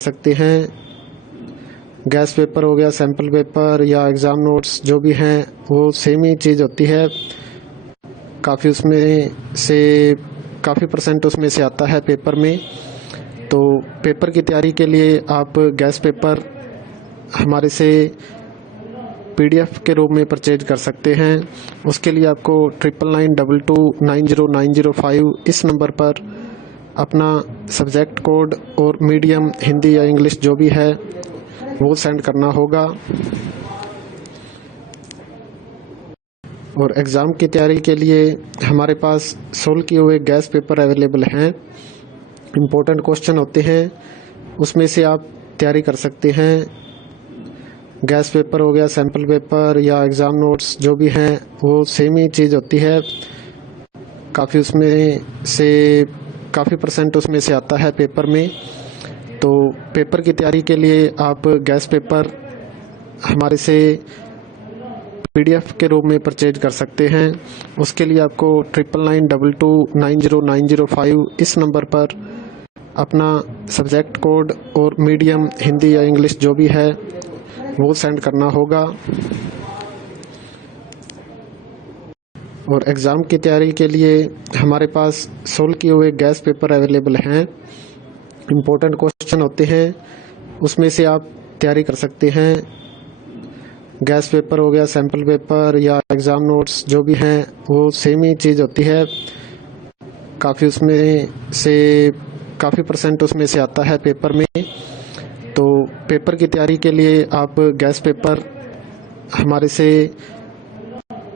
सकते हैं। Gas paper हो गया, सैम्पल पेपर या एग्ज़ाम नोट्स जो भी हैं वो सेम ही चीज़ होती है। काफ़ी परसेंट उसमें से आता है पेपर में। तो पेपर की तैयारी के लिए आप गैस पेपर हमारे से PDF के रूप में परचेज कर सकते हैं। उसके लिए आपको 9992290905 इस नंबर पर अपना सब्जेक्ट कोड और मीडियम हिंदी या इंग्लिश जो भी है वो सेंड करना होगा। और एग्ज़ाम की तैयारी के लिए हमारे पास सोल्व किए हुए गैस पेपर अवेलेबल हैं। इम्पोर्टेंट क्वेश्चन होते हैं, उसमें से आप तैयारी कर सकते हैं। गैस पेपर हो गया, सैम्पल पेपर या एग्ज़ाम नोट्स जो भी हैं वो सेम ही चीज़ होती है। काफ़ी परसेंट उसमें से आता है पेपर में। तो पेपर की तैयारी के लिए आप गैस पेपर हमारे से PDF के रूप में परचेज कर सकते हैं। उसके लिए आपको 9992290905 इस नंबर पर अपना सब्जेक्ट कोड और मीडियम हिंदी या इंग्लिश जो भी है वो सेंड करना होगा। और एग्ज़ाम की तैयारी के लिए हमारे पास सोल्व किए हुए गैस पेपर अवेलेबल हैं। इम्पोर्टेंट क्वेश्चन होते हैं, उसमें से आप तैयारी कर सकते हैं। गैस पेपर हो गया, सैम्पल पेपर या एग्ज़ाम नोट्स जो भी हैं वो सेम ही चीज़ होती है। काफ़ी परसेंट उसमें से आता है पेपर में। तो पेपर की तैयारी के लिए आप गैस पेपर हमारे से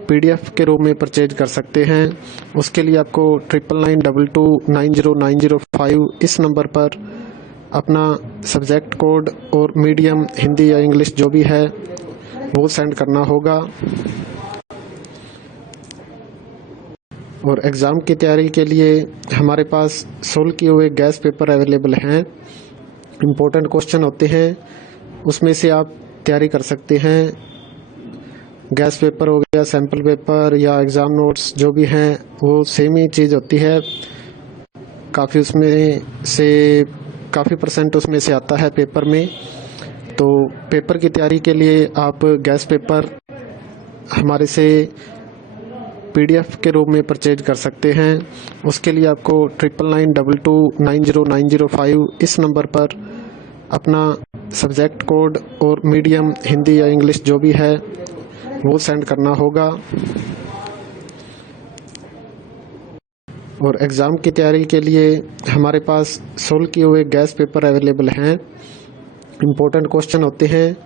PDF के रूप में परचेज कर सकते हैं। उसके लिए आपको 9992290905 इस नंबर पर अपना सब्जेक्ट कोड और मीडियम हिंदी या इंग्लिश जो भी है वो सेंड करना होगा। और एग्ज़ाम की तैयारी के लिए हमारे पास सोल्व किए हुए गैस पेपर अवेलेबल हैं। इम्पोर्टेंट क्वेश्चन होते हैं, उसमें से आप तैयारी कर सकते हैं। गैस पेपर हो गया, सैम्पल पेपर या एग्ज़ाम नोट्स जो भी हैं वो सेम ही चीज़ होती है। काफ़ी परसेंट उसमें से आता है पेपर में। तो पेपर की तैयारी के लिए आप गैस पेपर हमारे से PDF के रूप में परचेज कर सकते हैं। उसके लिए आपको 9992290905 इस नंबर पर अपना सब्जेक्ट कोड और मीडियम हिंदी या इंग्लिश जो भी है वो सेंड करना होगा। और एग्ज़ाम की तैयारी के लिए हमारे पास सोल्व किए हुए गैस पेपर अवेलेबल हैं। इम्पोर्टेंट क्वेश्चन होते हैं,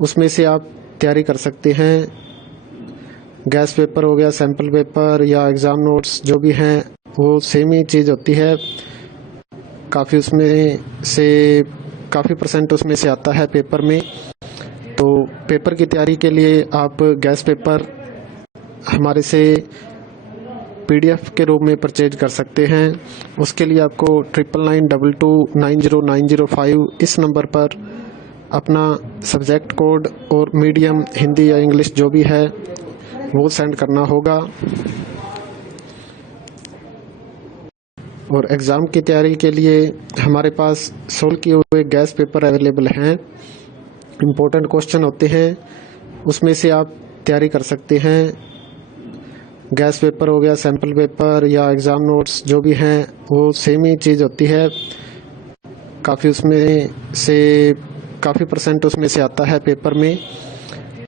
उसमें से आप तैयारी कर सकते हैं। गैस पेपर हो गया, सैम्पल पेपर या एग्ज़ाम नोट्स जो भी हैं वो सेम ही चीज़ होती है। काफ़ी परसेंट उसमें से आता है पेपर में। तो पेपर की तैयारी के लिए आप गैस पेपर हमारे से PDF के रूप में परचेज कर सकते हैं। उसके लिए आपको 9992290905 इस नंबर पर अपना सब्जेक्ट कोड और मीडियम हिंदी या इंग्लिश जो भी है वो सेंड करना होगा। और एग्ज़ाम की तैयारी के लिए हमारे पास सोल्व किए हुए गैस पेपर अवेलेबल हैं। इम्पोर्टेंट क्वेश्चन होते हैं, उसमें से आप तैयारी कर सकते हैं। गैस पेपर हो गया, सैम्पल पेपर या एग्ज़ाम नोट्स जो भी हैं वो सेम ही चीज़ होती है। काफ़ी परसेंट उसमें से आता है पेपर में।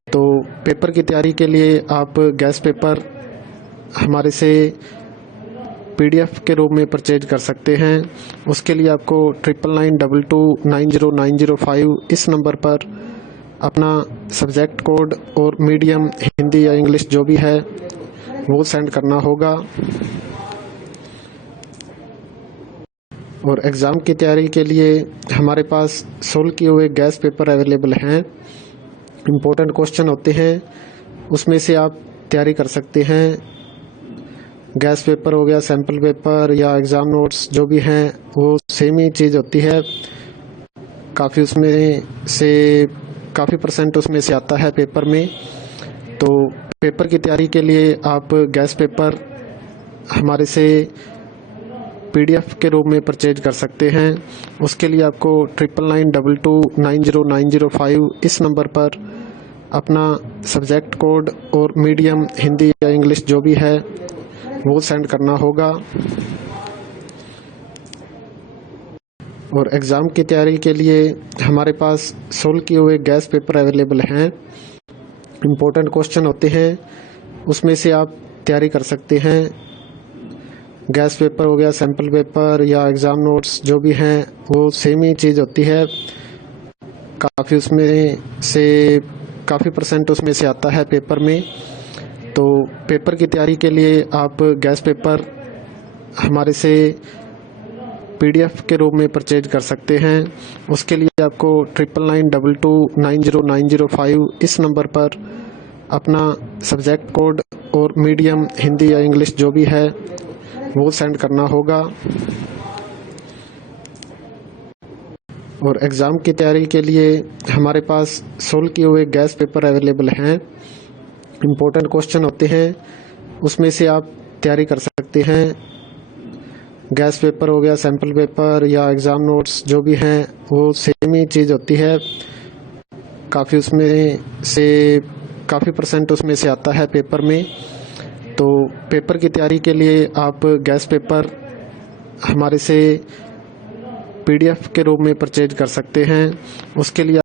तो पेपर की तैयारी के लिए आप गैस पेपर हमारे से PDF के रूप में परचेज कर सकते हैं। उसके लिए आपको 9992290905 इस नंबर पर अपना सब्जेक्ट कोड और मीडियम हिंदी या इंग्लिश जो भी है वो सेंड करना होगा। और एग्ज़ाम की तैयारी के लिए हमारे पास सोल्व किए हुए गैस पेपर अवेलेबल हैं। इम्पोर्टेंट क्वेश्चन होते हैं, उसमें से आप तैयारी कर सकते हैं। गैस पेपर हो गया, सैम्पल पेपर या एग्ज़ाम नोट्स जो भी हैं वो सेम ही चीज़ होती है। काफ़ी परसेंट उसमें से आता है पेपर में। तो पेपर की तैयारी के लिए आप गैस पेपर हमारे से PDF के रूप में परचेज कर सकते हैं। उसके लिए आपको 9992290905 इस नंबर पर अपना सब्जेक्ट कोड और मीडियम हिंदी या इंग्लिश जो भी है वो सेंड करना होगा। और एग्ज़ाम की तैयारी के लिए हमारे पास सोल्व किए हुए गैस पेपर अवेलेबल हैं। इम्पोर्टेंट क्वेश्चन होते हैं, उसमें से आप तैयारी कर सकते हैं। गैस पेपर हो गया, सैम्पल पेपर या एग्ज़ाम नोट्स जो भी हैं वो सेम ही चीज़ होती है। काफ़ी उसमें से काफ़ी % उसमें से आता है पेपर में। तो पेपर की तैयारी के लिए आप गैस पेपर हमारे से PDF के रूप में परचेज कर सकते हैं। उसके लिए आपको 9992290905 इस नंबर पर अपना सब्जेक्ट कोड और मीडियम हिंदी या इंग्लिश जो भी है वो सेंड करना होगा। और एग्ज़ाम की तैयारी के लिए हमारे पास सोल्व किए हुए गैस पेपर अवेलेबल हैं। इम्पोर्टेंट क्वेश्चन होते हैं, उसमें से आप तैयारी कर सकते हैं। गैस पेपर हो गया, सैम्पल पेपर या एग्ज़ाम नोट्स जो भी हैं वो सेम ही चीज़ होती है। काफ़ी उसमें से काफ़ी % उसमें से आता है पेपर में। तो पेपर की तैयारी के लिए आप गैस पेपर हमारे से PDF के रूप में परचेज कर सकते हैं। उसके लिए